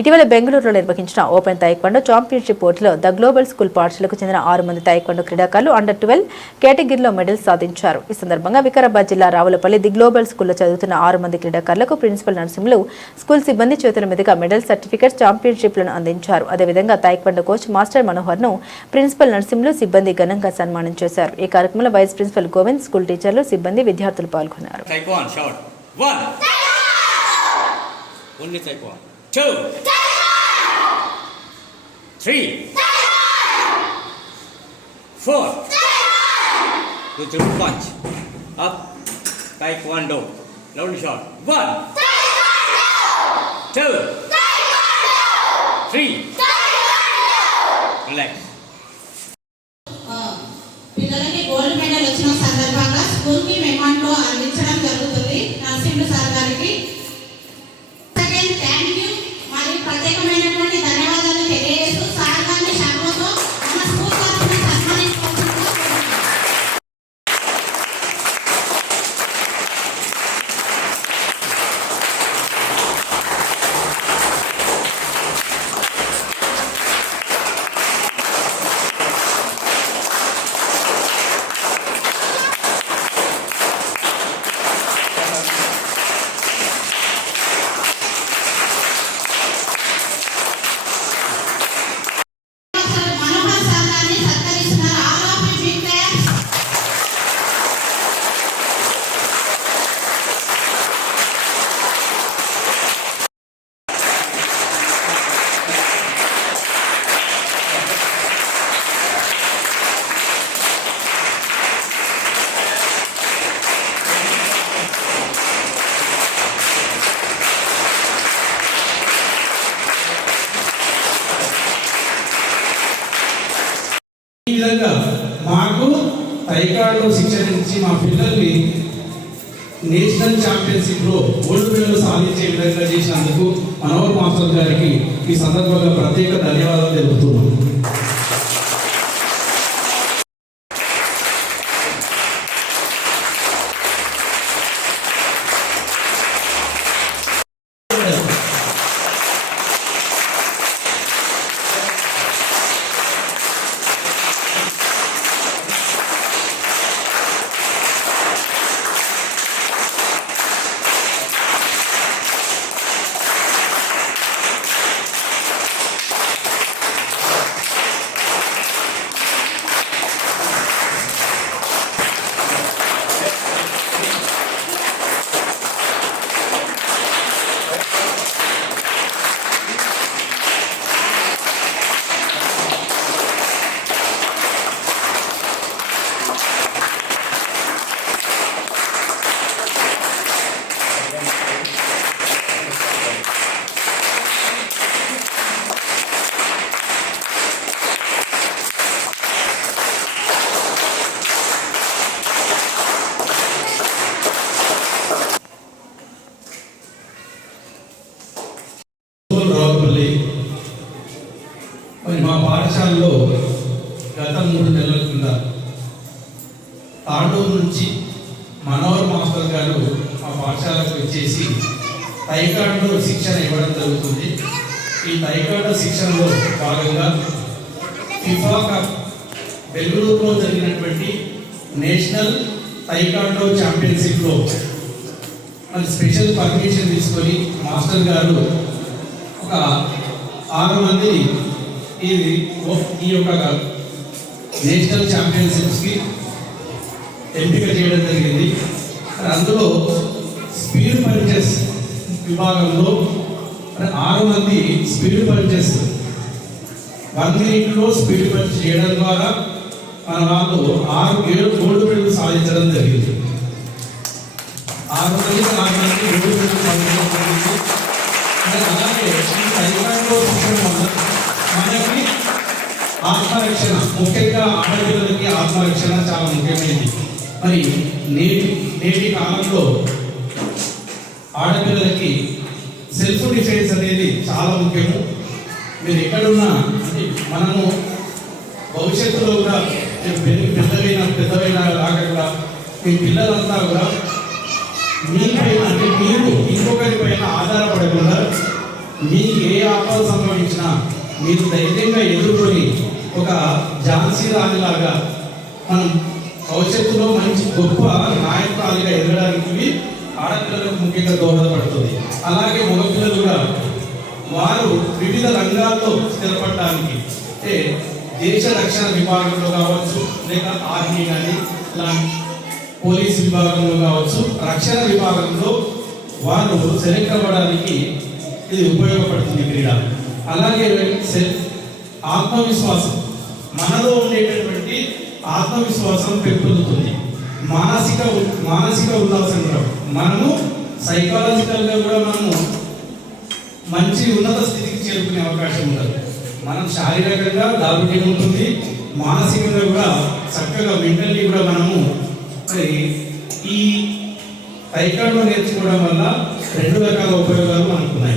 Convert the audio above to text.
ఇటీవల బెంగళూరులో నిర్వహించిన ఓపెన్ తైక్వాండో ఛాంపియన్షిప్ పోటీలో ద గ్లోబల్ స్కూల్ పాఠశాలకు చెందిన 6 మంది తైక్వాండో క్రీడాకారులు అండర్ 12 కేటగిరీలో మెడల్స్ సాధించారు. ఈ సందర్భంగా వికారాబాద్ జిల్లా రావులపల్లి ది గ్లోబల్ స్కూల్లో చదువుతున్న 6 మంది క్రీడాకారులకు ప్రిన్సిపల్ నరసింహులు స్కూల్ సిబ్బంది చేతుల మీదుగా మెడల్ సర్టిఫికెట్స్ ఛాంపియన్షిప్లను అందించారు. అదేవిధంగా తైక్వాండో కోచ్ మాస్టర్ మనోహర్ ను ప్రిన్సిపల్ నరసింహులు సిబ్బంది ఘనంగా సన్మానం చేశారు. ఈ కార్యక్రమంలో వైస్ ప్రిన్సిపల్ గోవింద్, స్కూల్ టీచర్లు, సిబ్బంది, విద్యార్థులు పాల్గొన్నారు. Only Taekwondo. 2, 3, 4. Do jump punch. Up. Taekwondo. Lovely shot. 1, 2, 3. Relax. పిల్లలకి గోల్డ్ మెడల్ వచ్చిన సందర్భంగా స్కూల్ కి మెమోంటో అందించడం జరుగుతుంది. నరసింహ సార్ గారికి ప్రత్యేకమైనటువంటి ధన్యవాదాలు తెలియజేస్తూ సార్ గారిని శాఖతో మన స్కూల్ తరఫున సన్మానించుకోవాల్సిందిగా ఈ విధంగా మాకు తైక్వాండో శిక్షణ ఇచ్చి మా పిల్లల్ని నేషనల్ ఛాంపియన్షిప్లో గోల్డ్ మెడల్ సాధించే విధంగా చేసినందుకు మనోహర్ మాస్టర్ గారికి ఈ సందర్భంగా ప్రత్యేక ధన్యవాదాలు తెలుపుతున్నాం. మా పాఠశాలలో గత 3 నెలల కింద తాండూరు నుంచి మనోహర్ మాస్టర్ గారు మా పాఠశాలకు వచ్చేసి తైక్వాండో శిక్షణ ఇవ్వడం జరుగుతుంది. ఈ తైక్వాండో శిక్షణలో భాగంగా ఫిఫా కప్ బెంగళూరులో జరిగినటువంటి నేషనల్ తైక్వాండో ఛాంపియన్షిప్లో మరి స్పెషల్ పర్మిషన్ తీసుకొని మాస్టర్ గారు ఒక 6 మంది ఈ యొక్క నేషనల్ ఛాంపియన్షిప్స్కి ఎంపిక చేయడం జరిగింది. అందులో స్పీడ్ పంచెస్ విభాగంలో 6 మంది స్పీడ్ పంచెస్ 1 మినిట్లో స్పీడ్ పంచ్ చేయడం ద్వారా మన వాళ్ళు 7 గోల్డ్ మెడల్ సాధించడం జరిగింది. 6 మంది గోల్డ్ మెడల్ సాధించడం జరిగింది. అలాగే ఈ తైక్వాండో శిక్షణ వల్ల మనకి ఆత్మరక్షణ, ముఖ్యంగా ఆడపిల్లలకి ఆత్మరక్షణ చాలా ముఖ్యమైనది. మరి నేటి కాలంలో ఆడపిల్లలకి సెల్ఫ్ డిఫెన్స్ అనేది చాలా ముఖ్యము. మీరు ఎక్కడున్నా అంటే మనము భవిష్యత్తులో కూడా పెద్దవైన రాకుండా మీ పిల్లలంతా కూడా మీపైన అంటే మీరు ఇంకొకరి పైన ఆధారపడకుండా మీకు ఏ ఆపద సంభవించినా మీరు ధైర్యంగా ఎదుర్కొని ఒక ఝాన్సీ రాణిలాగా మనం భవిష్యత్తులో మంచి గొప్ప నాయకురాలిగా ఎదగడానికి ఇవి ఆడపిల్లలకు ముఖ్యంగా దోహదపడుతుంది. అలాగే మగపిల్లలు కూడా వారు వివిధ రంగాల్లో స్థిరపడడానికి అంటే దేశ రక్షణ విభాగంలో కావచ్చు, లేక ఆర్మీ కానీ ఇలాంటి పోలీస్ విభాగంలో కావచ్చు, రక్షణ విభాగంలో వారు సెలెక్ట్ అవ్వడానికి ఇది ఉపయోగపడుతుంది క్రీడ. అలాగే ఆత్మవిశ్వాసం, మనలో ఉండేటటువంటి ఆత్మవిశ్వాసం పెంపొందుతుంది. మానసిక ఉల్లాసం కూడా, మనము సైకాలజికల్గా కూడా మనము మంచి ఉన్నత స్థితికి చేరుకునే అవకాశం ఉంటుంది. మనం శారీరకంగా దారుణ్యం ఉంటుంది, మానసికంగా కూడా చక్కగా మెంటల్లీ కూడా మనము ఈ తైకాండో నేర్చుకోవడం వల్ల 2 రకాల ఉపయోగాలు మనకు ఉన్నాయి.